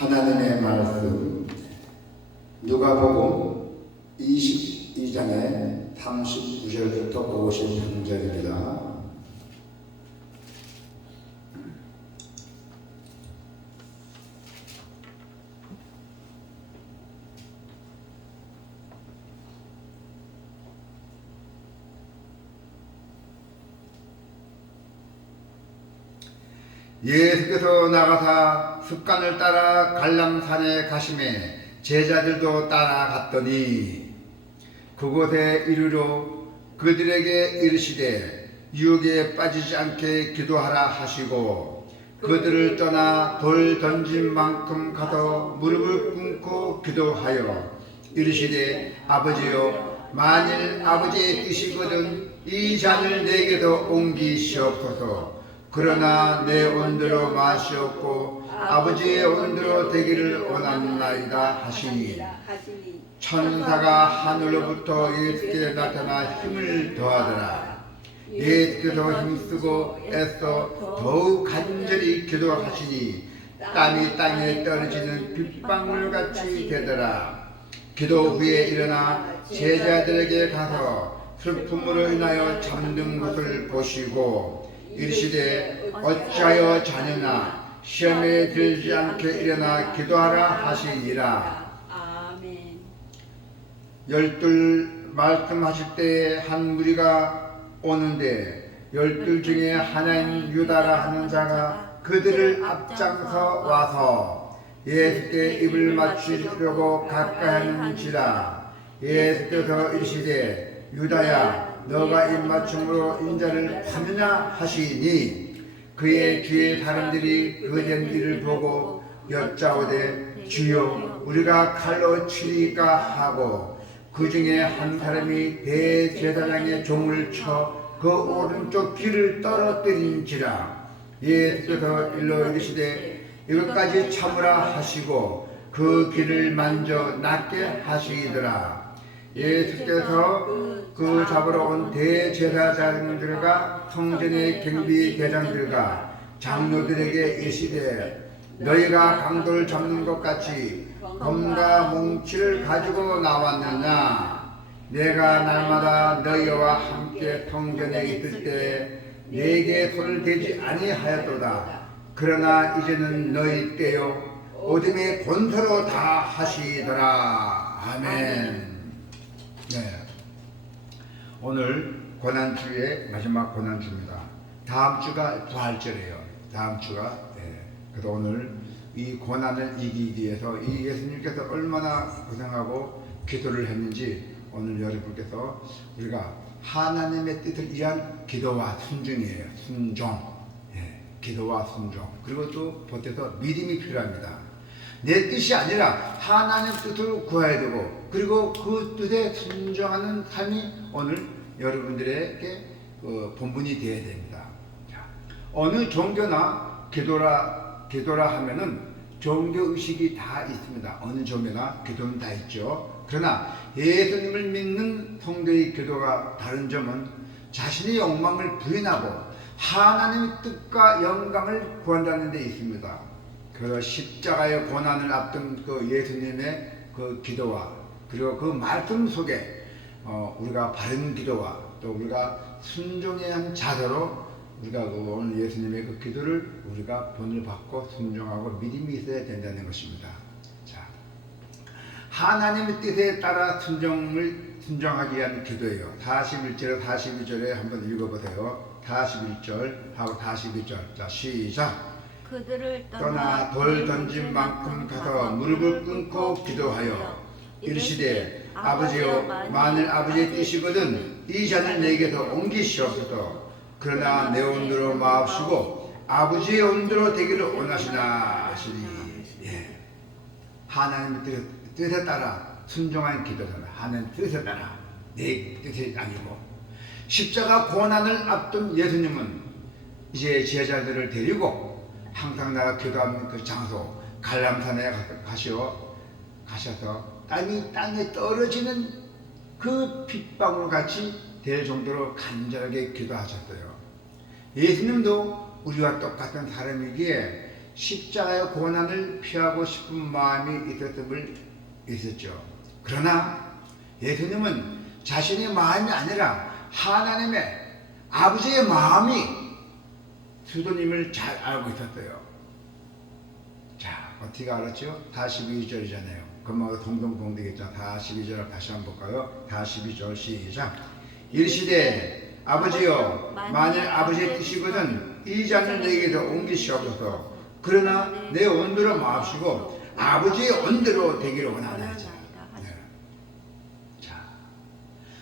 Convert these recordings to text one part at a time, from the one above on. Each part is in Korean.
하나님의 말씀 누가복음 22장의 39절부터 53절입니다. 예수께서 나가사 습관을 따라 갈람산에 가시매 제자들도 따라갔더니 그곳에 이르러 그들에게 이르시되 유혹에 빠지지 않게 기도하라 하시고 그들을 떠나 돌 던진 만큼 가서 무릎을 꿇고 기도하여 이르시되 아버지여 만일 아버지의 뜻이거든 이 잔을 내게서 옮기시옵소서. 그러나 내 온대로 마시옵고 아버지의 온대로 되기를 원하나이다 하시니 천사가 하늘로부터 예수께 나타나 힘을 더하더라. 예수께서 힘쓰고 애써 더욱 간절히 기도하시니 땀이 땅에 떨어지는 빗방울같이 되더라. 기도 후에 일어나 제자들에게 가서 슬픔으로 인하여 잠든 것을 보시고 이르시되 어찌하여 자느냐 시험에 들지 않게 일어나 기도하라 하시니라. 아멘. 열둘 말씀하실 때에 한 무리가 오는데 열둘 중에 하나인 유다라 하는 자가 그들을 앞장서 와서 예수께 입을 맞추려고 가까이 하는지라. 예수께서 이르시되 유다야 너가 입맞춤으로 인자를 파느냐 하시니 그의 뒤에 사람들이 그 된 일을 보고 여짜오되 주여 우리가 칼로 치리까 하고 그 중에 한 사람이 대제사장의 종을 쳐 그 오른쪽 귀를 떨어뜨린지라. 예수께서 일러 이르시되 이것까지 참으라 하시고 그 귀를 만져 낫게 하시더라. 예수께서 그 잡으러 온 대제사장들과 성전의 경비 대장들과 장로들에게 이르시되 너희가 강도를 잡는 것 같이 검과 뭉치를 가지고 나왔느냐. 내가 날마다 너희와 함께 성전에 있을 때 내게 손을 대지 아니하였도다. 그러나 이제는 너희 때요 어둠의 권세로 다 하시더라. 아멘. 네. 오늘 고난주의 마지막 고난주입니다. 다음 주가 부활절이에요. 다음 주가. 네. 그래서 오늘 이 고난을 이기기 위해서 이 예수님께서 얼마나 고생하고 기도를 했는지 오늘 여러분께서 우리가 하나님의 뜻을 위한 기도와 순종이에요. 순종. 네. 기도와 순종. 그리고 또 보태서 믿음이 필요합니다. 내 뜻이 아니라 하나님 뜻을 구해야 되고 그리고 그 뜻에 순종하는 삶이 오늘 여러분들에게 본분이 되어야 됩니다. 자, 어느 종교나 기도라 하면은 종교의식이 다 있습니다. 어느 종교나 기도는 다 있죠. 그러나 예수님을 믿는 성도의 기도가 다른 점은 자신의 욕망을 부인하고 하나님의 뜻과 영광을 구한다는 데 있습니다. 그 십자가의 고난을 앞둔 그 예수님의 그 기도와 그리고 그 말씀 속에 우리가 바른 기도와 또 우리가 순종해야 하는 자세로 우리가 오늘 예수님의 그 기도를 우리가 본을 받고 순종하고 믿음이 있어야 된다는 것입니다. 자, 하나님의 뜻에 따라 순종하기 위한 기도예요. 41절에 42절에 한번 읽어보세요. 41절 하고 42절. 자, 시작. 그들을 떠나 돌 던진 만큼 가서 무릎을 꿇고 기도하여 이르시되 아버지여 만일 아버지의 뜻이거든 이 잔을 내게서 옮기시옵소서. 그러나 내 온대로 마옵시고 아버지의 온대로 되기를 원하시나 하시니. 예. 하나님의 뜻에 따라 순종한 기도잖아. 하나님 뜻에 따라 내 뜻이 아니고. 십자가 고난을 앞둔 예수님은 이제 제자들을 데리고 항상 나가 기도하는 그 장소 갈람산에 가셔서 땀이 땅에 떨어지는 그 빗방울 같이 될 정도로 간절하게 기도하셨어요. 예수님도 우리와 똑같은 사람이기에 십자가의 고난을 피하고 싶은 마음이 있었죠. 그러나 예수님은 자신의 마음이 아니라 하나님의 아버지의 마음이 수도님을 잘 알고 있었어요. 자, 어떻게 알았죠? 다 12절이잖아요. 그러면 동동동되겠죠. 다 12절 다시 한번 볼까요? 다 12절 시작. 이르시되 아버지여, 만일 아버지의 뜻이거든 이 잔을 내게서 옮기시옵소서. 그러나 내 온대로 마옵시고 아버지의 온대로 되기를 원하나이다. 자,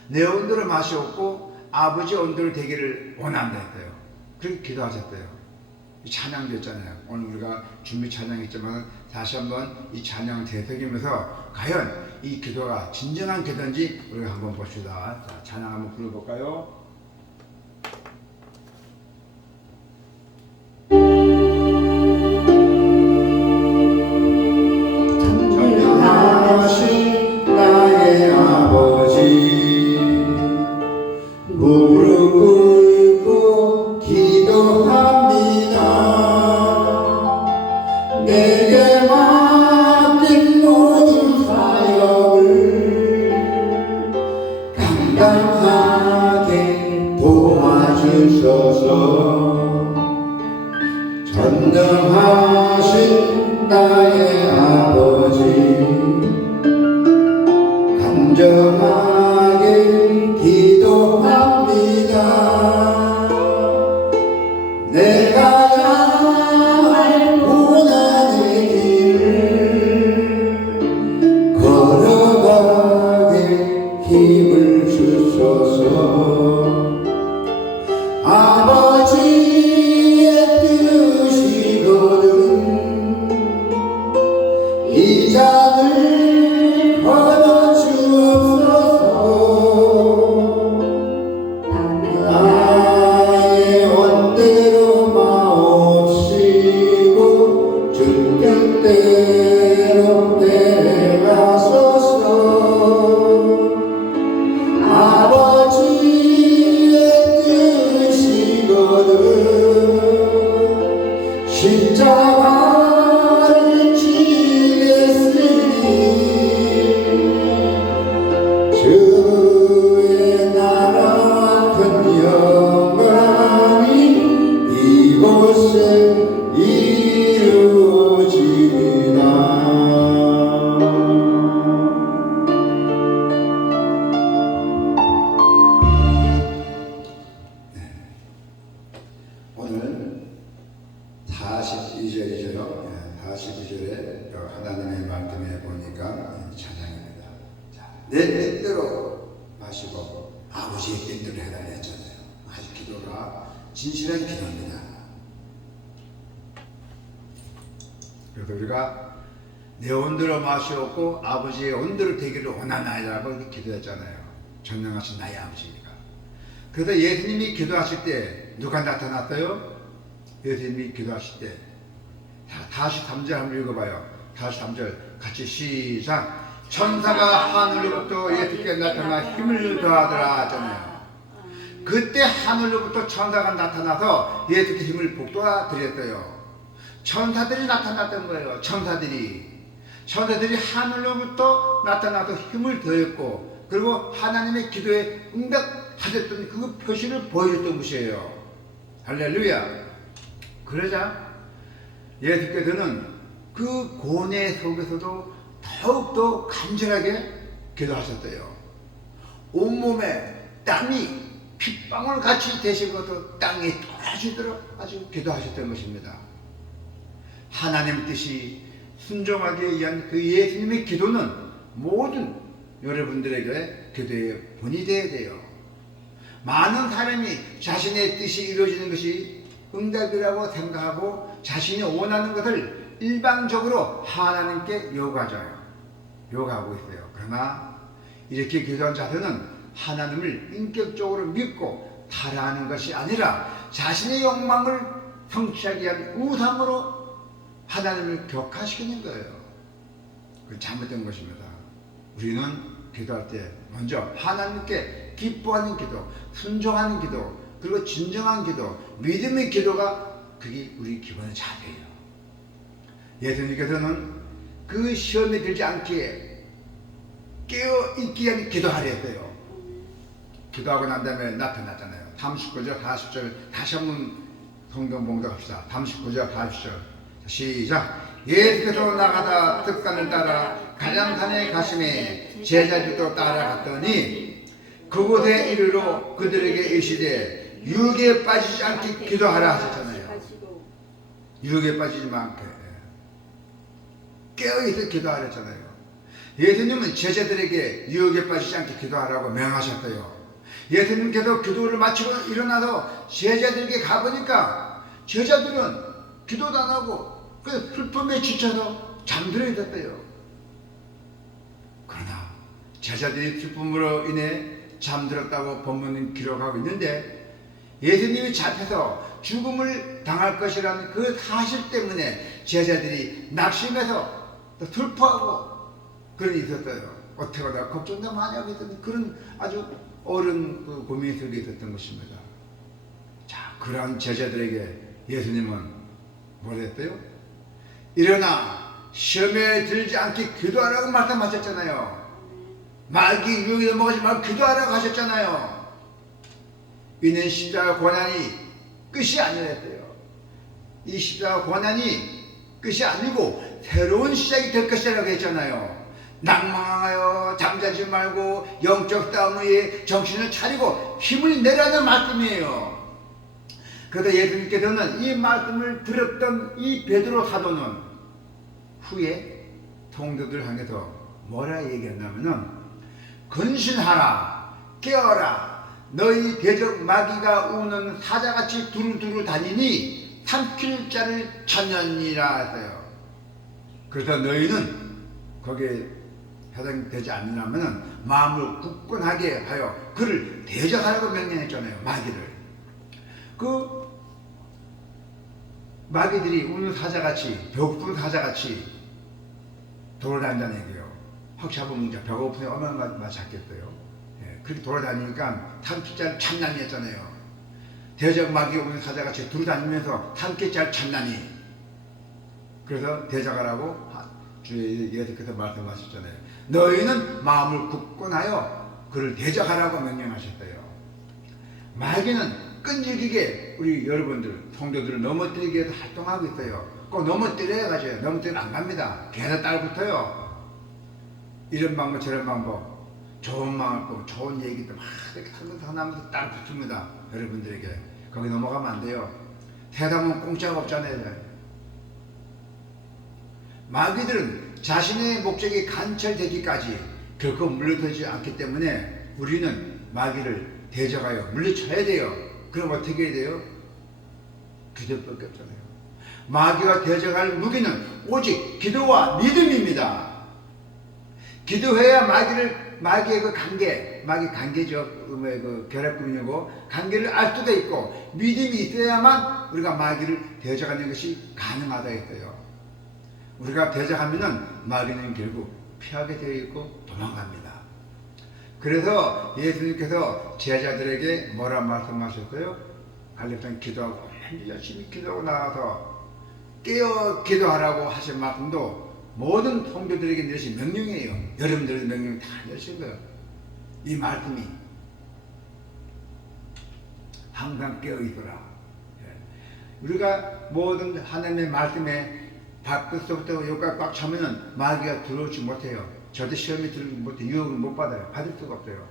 내 온대로 마시옵고 아버지의 온대로 되기를 원한다 했어요. 그렇게 기도하셨어요. 찬양됐잖아요. 오늘 우리가 준비 찬양했지만 다시 한번 이 찬양 되새기면서 과연 이 기도가 진정한 기도인지 우리가 한번 봅시다. 자, 찬양 한번 불러볼까요? 전능하신 나의 아버지, 무릎 꿇고 기도합니다. 내게 맡긴 모든 사역을 감당하게 도와주소서. 전능하신 나의 아버지, 간절하게 기도합니다. 내가 향할 고난의 길을 걸어가게 힘을 주소서. 아버지의 뜻이거든 이 잔을 걸어 주옵소서. 나의 원대로 마옵시고 주 뜻대로 내가소서. 아버지의 뜻이거든 십자가를 지겠으니 주의 나라와 큰 영광이 이곳에 이루어지리라. 오늘 42절이죠. 42절에 하나님의 말씀에 보니까 찬양입니다. 자, 내 뜻대로 마시고 아버지의 뜻대로 해달라 했잖아요. 아주 기도가 진실한 기도입니다. 그래서 우리가 내 온대로 마시옵고 아버지의 온대로 되기를 원하나이라고 기도했잖아요. 전능하신 나의 아버지니까. 그래서 예수님이 기도하실 때 누가 나타났어요? 예수님이 기도하실 때 다시 3절 한번 읽어봐요. 다시 3절 같이 시작. 천사가 하늘로부터 예수께 나타나 힘을 더하더라 하잖아요. 그때 하늘로부터 천사가 나타나서 예수께 힘을 북돋아 드렸어요. 천사들이 나타났던 거예요. 천사들이 하늘로부터 나타나서 힘을 더했고, 그리고 하나님의 기도에 응답하셨던 그 표시를 보여줬던 것이에요. 할렐루야. 그러자 예수께서는 그 고뇌 속에서도 더욱더 간절하게 기도하셨어요. 온몸에 땀이 핏방울 같이 되시고도 땅에 떨어지도록 아주 기도하셨던 것입니다. 하나님 뜻이 순종하기 위한 그 예수님의 기도는 모든 여러분들에게 기도의 본이 되어야 돼요. 많은 사람이 자신의 뜻이 이루어지는 것이 응답이라고 생각하고 자신이 원하는 것을 일방적으로 하나님께 요구하고 있어요. 그러나 이렇게 기도한 자들은 하나님을 인격적으로 믿고 따라하는 것이 아니라 자신의 욕망을 성취하기 위한 우상으로 하나님을 격화시키는 거예요. 그건 잘못된 것입니다. 우리는 기도할 때 먼저 하나님께 기뻐하는 기도, 순종하는 기도, 그리고 진정한 기도, 믿음의 기도가 그게 우리 기본의 자세예요. 예수님께서는 그 시험에 들지 않게 깨어있기 위한 기도하려 했어요. 기도하고 난 다음에 나타났잖아요. 39절 40절 다시 한번 성경 봉독합시다. 39절 40절 시작. 예수께서 나가다 습관을 따라 가장산에 가심에 제자들도 따라갔더니 그곳에 이르러 그들에게 이르시되 유혹에 빠지지 않게 기도하라 하셨잖아요. 유혹에 빠지지 않게 깨어있어 기도하랬잖아요. 예수님은 제자들에게 유혹에 빠지지 않게 기도하라고 명하셨어요. 예수님께서 기도를 마치고 일어나서 제자들에게 가보니까 제자들은 기도도 안 하고 그 슬픔에 지쳐서 잠들어 있었대요. 그러나 제자들이 슬픔으로 인해 잠들었다고 본문은 기록하고 있는데 예수님이 잡혀서 죽음을 당할 것이라는 그 사실 때문에 제자들이 낙심해서 또 슬퍼하고 그런 일이 있었어요. 어떻게 하다 걱정도 많이 하고 있던 그런 아주 어른 그 고민 속에 있었던 것입니다. 자, 그러한 제자들에게 예수님은 뭐라 했어요? 일어나 시험에 들지 않게 기도하라고 말씀하셨잖아요. 마귀 유혹에 넘어가지 말고 기도하라고 하셨잖아요. 이는 십자가 고난이 끝이 아니랬어요. 이 십자가 고난이 끝이 아니고 새로운 시작이 될 것이라고 했잖아요. 낭망하여 잠자지 말고 영적 싸움 위에 정신을 차리고 힘을 내라는 말씀이에요. 그래서 예수님께서는 이 말씀을 들었던 이 베드로 사도는 후에 통도들 향해서 뭐라 얘기했냐면은 근신하라 깨어라 너희 대적 마귀가 우는 사자같이 두루두루 다니니 삼킬 자를 찾느니라 했어요. 그래서 너희는 거기에 해당되지 않으려면 마음을 굳건하게 하여 그를 대적하라고 명령했잖아요. 마귀를. 그 마귀들이 우는 사자같이 배고픈 사자같이 돌아다닌다는 얘기예요. 확 잡으면 배고프면 얼마나 잡겠어요. 예, 그렇게 돌아다니니까 삼킬자를 찾나니 했잖아요. 대적 마귀가 우는 사자같이 돌아다니면서 삼킬자를 찾나니. 그래서 대적하라고 주의 예수께서 말씀하셨잖아요. 너희는 마음을 굳건하여 그를 대적하라고 명령하셨어요. 마귀는 끈질기게 우리 여러분들 성도들을 넘어뜨리기 위해서 활동하고 있어요. 꼭 넘어뜨려야 가죠. 넘어뜨리면 안 갑니다. 걔네 따라 붙어요. 이런 방법 저런 방법 좋은 마음 좋은 얘기도 막 이렇게 하면서 따라 붙습니다. 여러분들에게 거기 넘어가면 안 돼요. 대담은 공짜가 없잖아요. 마귀들은 자신의 목적이 관철되기까지 결코 물러서지 않기 때문에 우리는 마귀를 대적하여 물리쳐야 돼요. 그럼 어떻게 해야 돼요? 기도밖에 없잖아요. 마귀가 대적할 무기는 오직 기도와 믿음입니다. 기도해야 마귀의 그 관계, 마귀 관계죠. 그 결합근이고 관계를 알 수가 있고 믿음이 있어야만 우리가 마귀를 대적하는 것이 가능하다 했어요. 우리가 대적하면은 마귀는 결국 피하게 되어 있고 도망갑니다. 그래서 예수님께서 제자들에게 뭐라 말씀하셨어요? 갈렙산 기도하고 열심히 기도하고 나와서 깨어 기도하라고 하신 말씀도 모든 성도들에게 내리신 명령이에요. 여러분들의 명령 다 내리신 거예요. 이 말씀이 항상 깨어 있어라. 우리가 모든 하나님의 말씀에 밖에서부터 여기까지 꽉 차면은 마귀가 들어오지 못해요. 절대 시험에 들지 못해 유혹을 못 받아요. 받을 수가 없어요.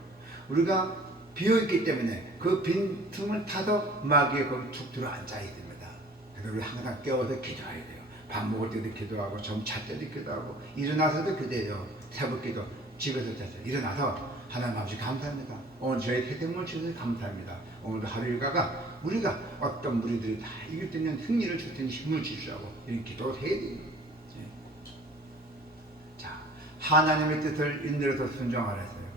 우리가 비어있기 때문에 그 빈 틈을 타서 마귀가 거기 툭 들어 앉아 있습니다. 그래서 우리 항상 깨워서 기도해야 돼요. 밥 먹을 때도 기도하고 잘 때도 기도하고 일어나서도 기도해요. 새벽 기도 집에서 자서 일어나서 하나님 아버지 감사합니다. 오늘 저희 태생을 주셔서 감사합니다. 오늘도 하루 일과가 우리가 어떤 무리들이 다 이길 수 있는 승리를 줄 테니 힘을 주시라고 이런 기도를 해야 돼요. 자, 하나님의 뜻을 인내로서 순종하라 했어요.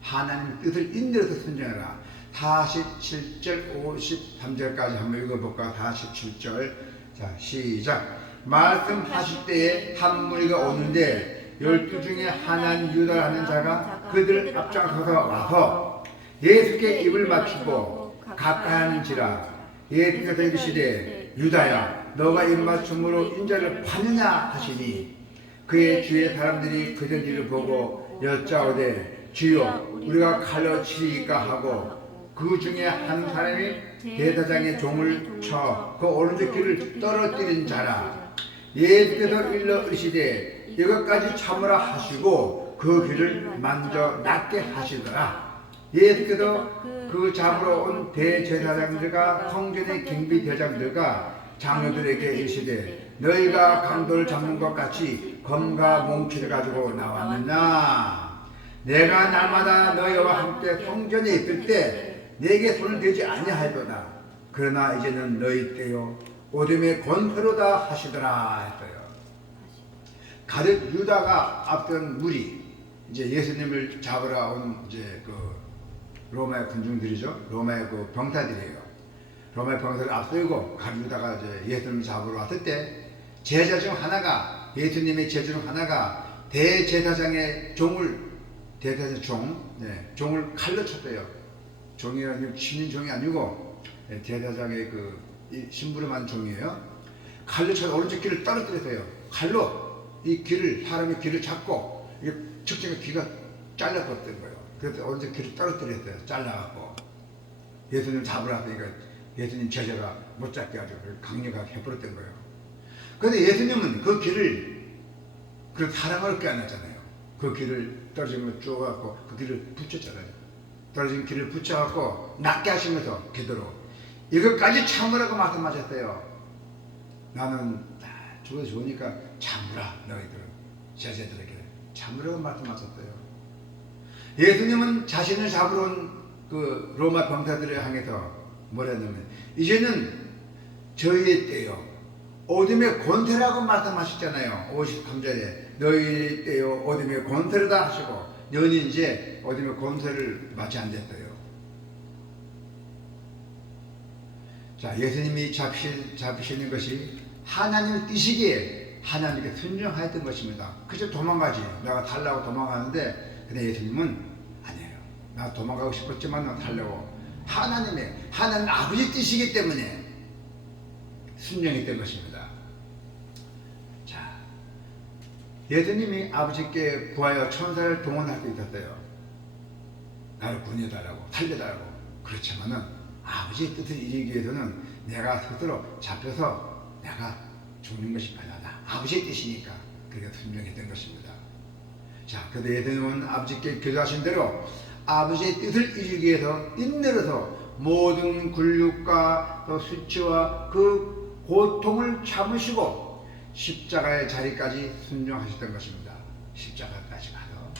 하나님의 뜻을 인내로서 순종하라. 47절 53절까지 한번 읽어볼까? 47절 자 시작. 말씀하실 때에 한 무리가 오는데 12 중에 하나는 유다라는 자가 그들 앞장서서 와서 예수께 입을 맞추고 가까이하는지라. 예수께서 이르시되 유다야 너가 입맞춤으로 인자를 파느냐 하시니 그의 주의 사람들이 그전 일을 보고 여짜오되 주여 우리가 칼로 치리까 하고 그 중에 한 사람이 대사장의 종을 쳐 그 오른쪽 귀를 떨어뜨린 자라. 예수께서 일러 이르시되 이것까지 참으라 하시고 그 귀를 만져 낫게 하시더라. 예수께서 그 잡으러 온 대제사장들과 성전의 경비대장들과 장로들에게 이르시되 너희가 강도를 잡는 것 같이 검과 몽치를 가지고 나왔느냐? 내가 날마다 너희와 함께 성전에 있을 때 내게 손을 대지 아니하였도다. 그러나 이제는 너희 때요 오둠의 권세로다 하시더라 했어요. 가룟 유다가 앞선 무리, 이제 예수님을 잡으러 온 이제 그 로마의 군중들이죠. 로마의 그 병사들이에요. 로마의 병사를 앞세우고 가룟 유다가 이제 예수님을 잡으러 왔을 때 제자 중 하나가, 예수님의 제자 중 하나가 대제사장의 종을 칼로 쳤대요. 종이 아니고 치는 종이 아니고 제사장의 그 심부름한 종이에요. 칼로 쳐서 오른쪽 귀를 떨어뜨렸어요. 칼로 이 귀를, 사람의 귀를 잡고 측정의 귀가 잘라버렸던 거예요. 그래서 오른쪽 귀를 떨어뜨렸어요. 잘라갖고 예수님 잡으러 왔으니까 예수님 제자가 못 잡게 아주 강력하게 해버렸던 거예요. 그런데 예수님은 그 귀를 그 사랑을 껴안았잖아요. 그 귀를 떨어진 걸 쭉 갖고 그 귀를 붙였잖아요. 떨어진 귀를 붙여갖고 낫게 하시면서 기도로 이것까지 참으라고 말씀하셨어요. 나는 죽어도 좋으니까 참으라. 너희들 제자들에게 참으라고 말씀하셨어요. 예수님은 자신을 잡으러 온 그 로마 병사들을 향해서 뭐라 했냐면 이제는 저희의 때요 어둠의 권세라고 말씀하셨잖아요. 53절에 너희 때요 어둠의 권세로다 하시고 너희는 이제 어둠의 권세를 맞지 않겠어요. 자, 예수님이 잡히시는 것이 하나님의 뜻이기에 하나님께 순종하였던 것입니다. 그저 도망가지. 내가 달라고 도망가는데 근데 예수님은 아니에요. 나 도망가고 싶었지만 나 달라고. 하나님 아버지 뜻이기 때문에 순종했던 것입니다. 자, 예수님이 아버지께 구하여 천사를 동원할 수 있었어요. 나를 구해달라고, 살려달라고. 그렇지만은 아버지의 뜻을 이루기 위해서는 내가 스스로 잡혀서 내가 죽는 것이 편하다. 아버지의 뜻이니까 그렇게 순종했던 것입니다. 자, 그래도 예수님은 아버지께 기도하신 대로 아버지의 뜻을 이루기 위해서 인내로서 모든 굴육과 또 수치와 그 고통을 참으시고 십자가의 자리까지 순종하셨던 것입니다. 십자가까지 가서.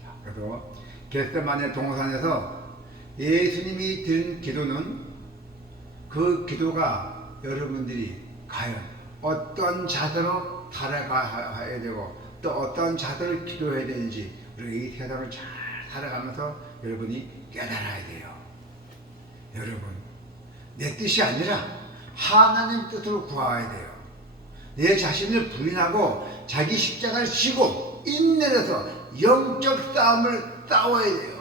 자, 그래서 겟세마네 동산에서 예수님이 드린 기도는 그 기도가 여러분들이 과연 어떤 자세로 살아가야 되고 또 어떤 자세를 기도해야 되는지 우리가 이 세상을 잘 살아가면서 여러분이 깨달아야 돼요. 여러분, 내 뜻이 아니라 하나님 뜻으로 구해야 돼요. 내 자신을 부인하고 자기 십자가를 지고 인내해서 영적 싸움을 싸워야 돼요.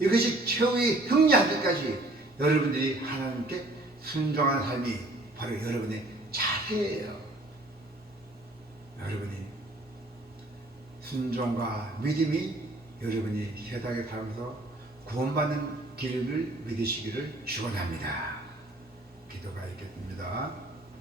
이것이 최후의 승리하기까지 여러분들이 하나님께 순종하는 삶이 바로 여러분의 자세예요. 여러분이 순종과 믿음이 여러분이 세상에 살면서 구원받는 길을 믿으시기를 축원합니다. 기도가 있겠습니다.